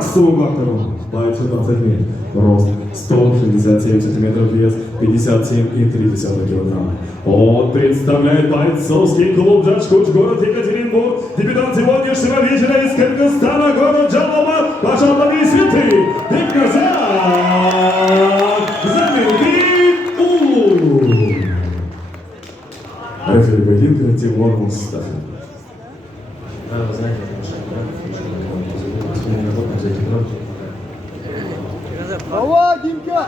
красивому актору, маючи 20 метрів, рост 167 сантиметров, вес 57,3 килограмма. Он представляет бойцовский клуб «Джашкуч», город Екатеринбург, дебютант сегодняшнего вечера из Кыргызстана, город Жалоба, ваши аплодисменты, Бекназар Замирдиулу. Рефери поединка Тимур Мустафин. Да, вы знаете, мы работаем за эти гроки. Давай, Димка!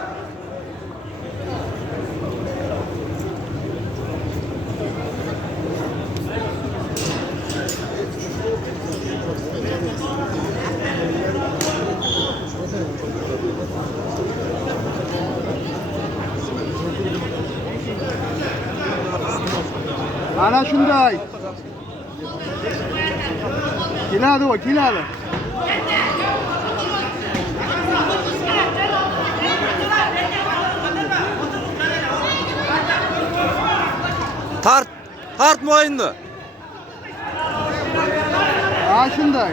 Ana shunday. Keladi o, keladi. Tart moyinni. Ha shunday.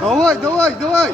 Давай, давай, давай.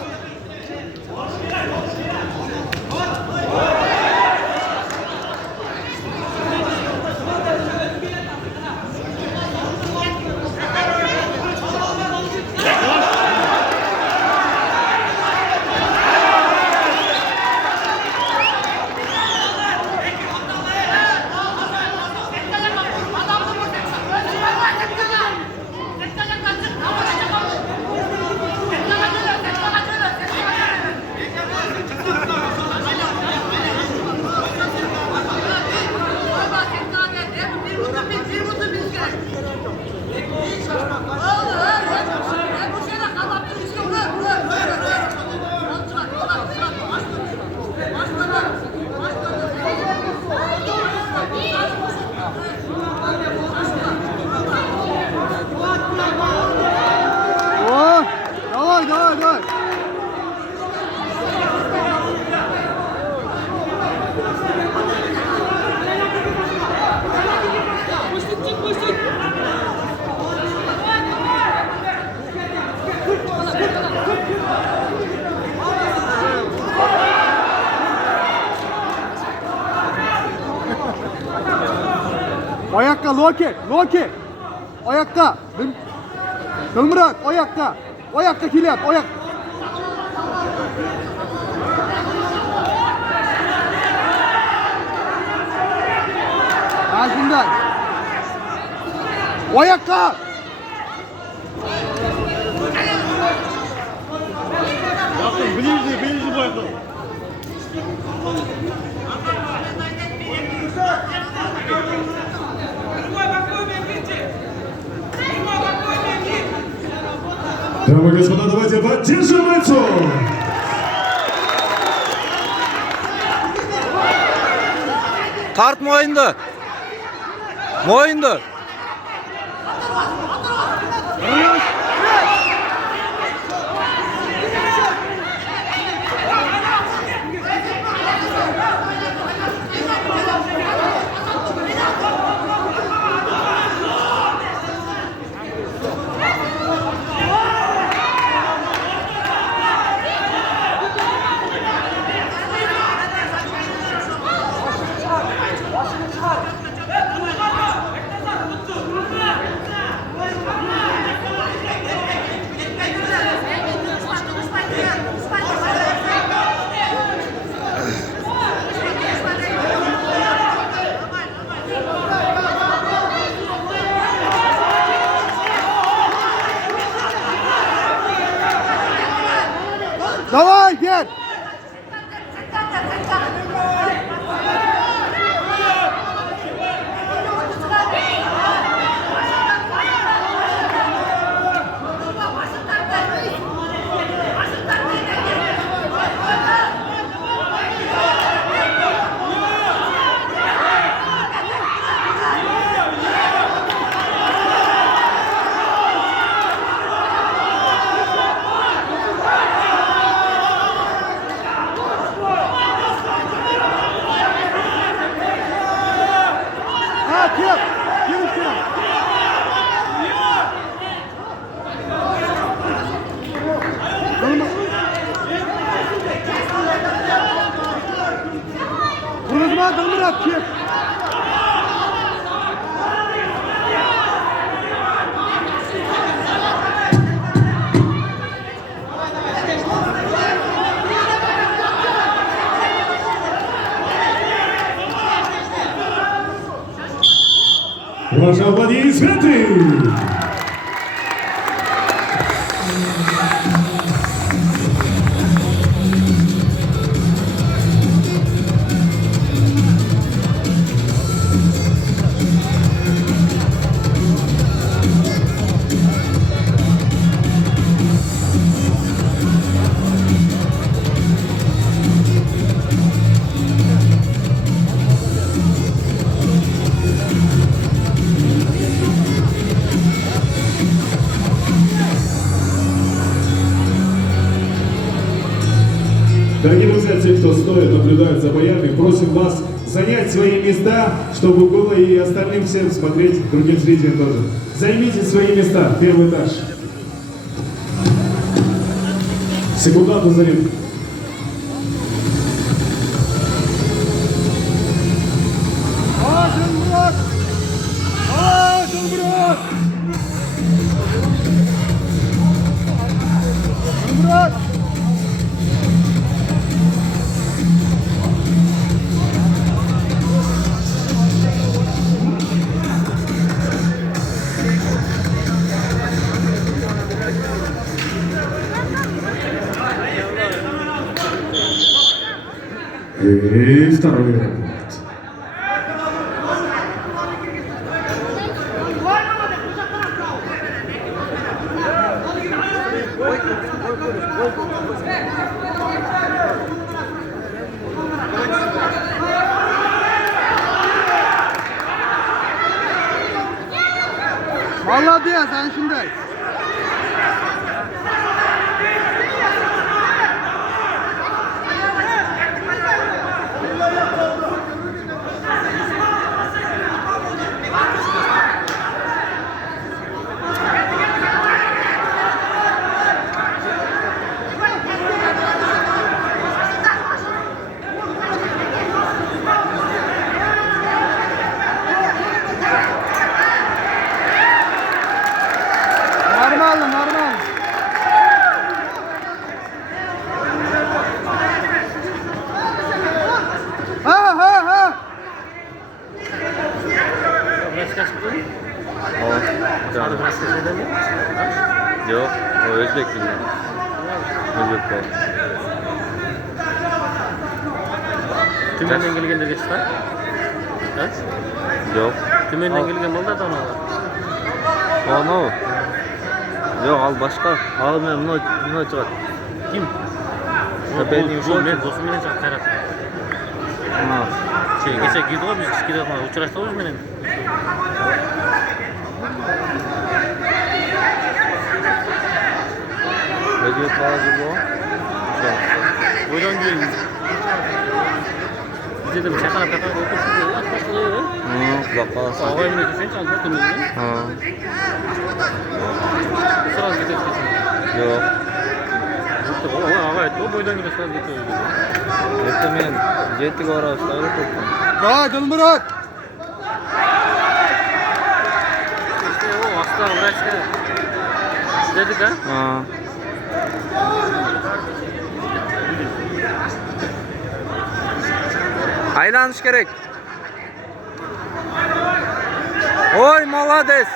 Давай, давай, давай. Ayakta Loki, Loki. Ayakta. Kılmırak, ayakta. Ayakta kilit, ayak. Ha şundan. Ayakta. Yaptım, bilinci bu ayakta. Дамы и господа, давайте поддержим бойцов! Tart moyinni. Moyinni. Давай, gel. Murat çık. Ваши аплодисменты! Дорогие друзья, те, кто стоит, наблюдают за боями, просим вас занять свои места, чтобы было и остальным всем смотреть, другим зрителям тоже. Займите свои места, первый этаж. Секунданту заряд. Murat. Murat. Murat. И второй раунд. Молодец, Аншиндай. Нормально, нормально. Yok, o Özbek filmi. Özbek bu. Tümenden kelgenlerge chiqdi? Ha? Yok. Tümenden kelgen bo'ldi adam. Onu. Yok, al başka. Al men bunu çıkart. Kim? Ben deyim şu. Men do'stim bilan chiqib Qayrat. Ha. Kecha gidiyor biz ichkida uchrashdik bilan. Özbek bazı bu. O'ydan keyin bizda bir chaqirib o'tirib Kulak kalsın. og'ay bilan sen chalib turibdi. Ha. Sraz ketib. Yok. Og'ay bu bo'ydan keyin sraz ketib. Yoksa men jettik orasida o'tirdim. Да, Dilmurat. İşte o hasta vrachga dedik ha. Ha. Aylanış gerek. Oy, молодец.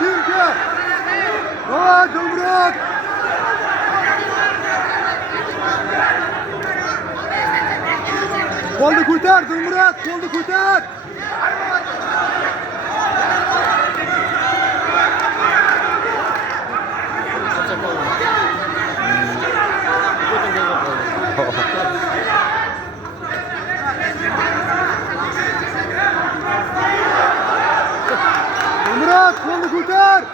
Dimka. Да, Dilmurat. Kolunu kurtar Dilmurat. Kolunu kurtar. Dilmurat kolunu kurtar.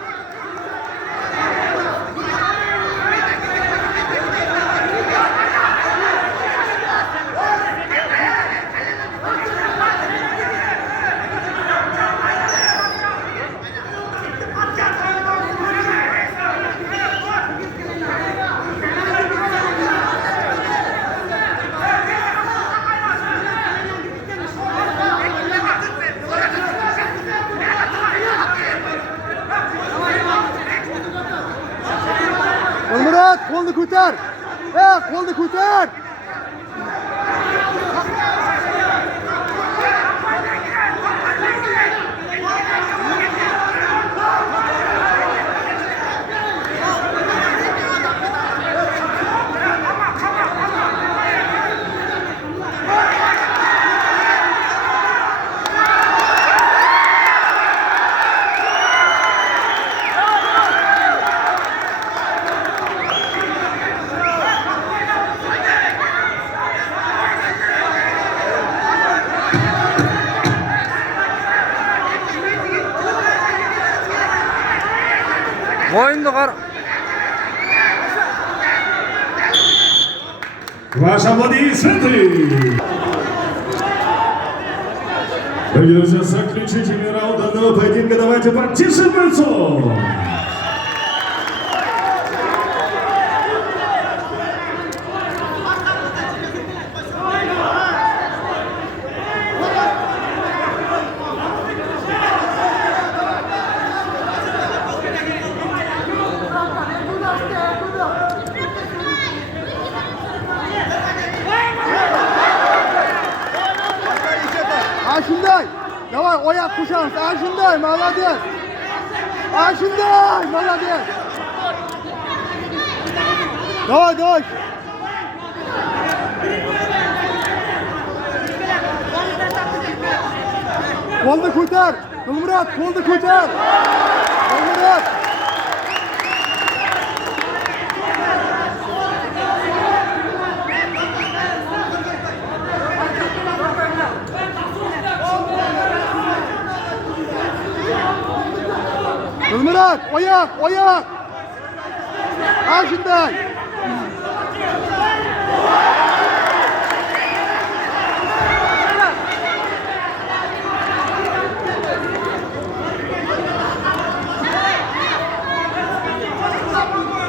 Dilmurat kolunu kurtar. Kolunu kurtar. Boyundu qar. Ваши аплодисменты! Дорогие друзья, заключительный раунд данного поединка. Давайте потише бойцов! Aşınday. Давай, oyak kuşağız. Aşınday, молодец. Aşınday, молодец. Давай. Kolunu kurtar. Dilmurat, kolunu kurtar. Dilmurat. Dilmurat, oyak. Aşınday.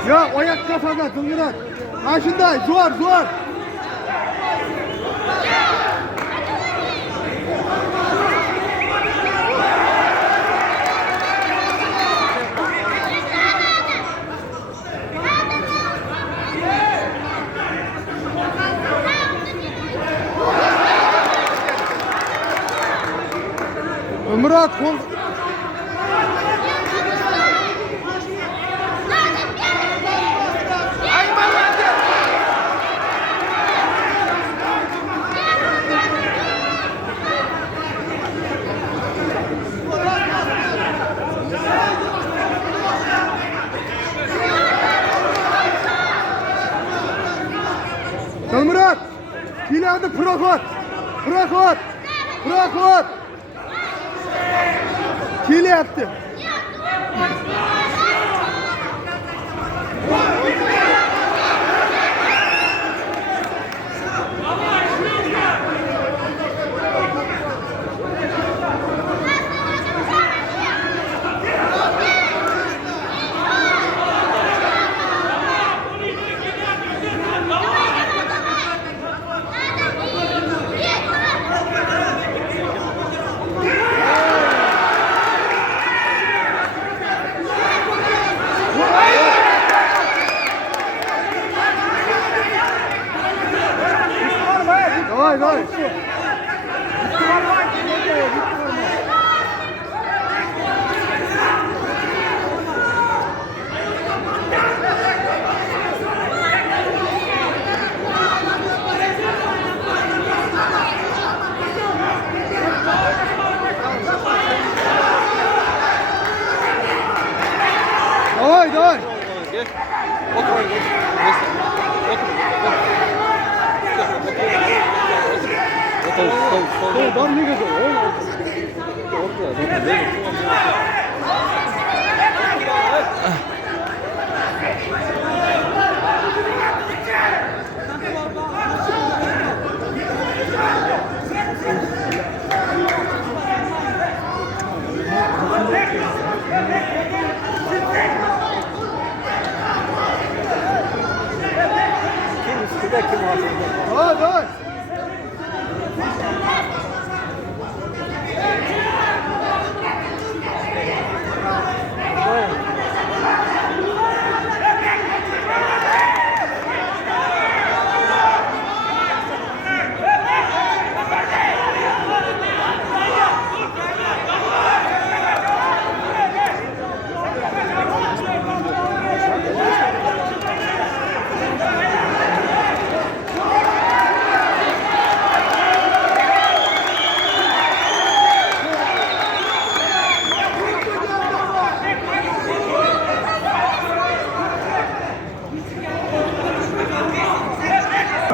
Ya oyak kafada Dilmurat. Aşınday, zor. Dilmurat kol. Dilmurat, ileride prokot. Kili yaptı. Давай. Давай, давай. Gel. Otur oraya. Neyse. Otur. Otur. Var ne kadar? Давай, давай.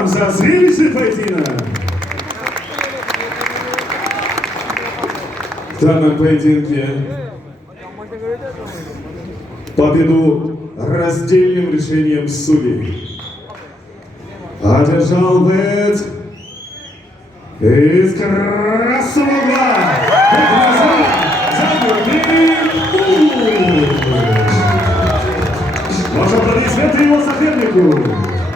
За зрелищный поединок! В данном поединке победу раздельным решением судей одержал бет из красного угла. Ваши аплодисменты его сопернику.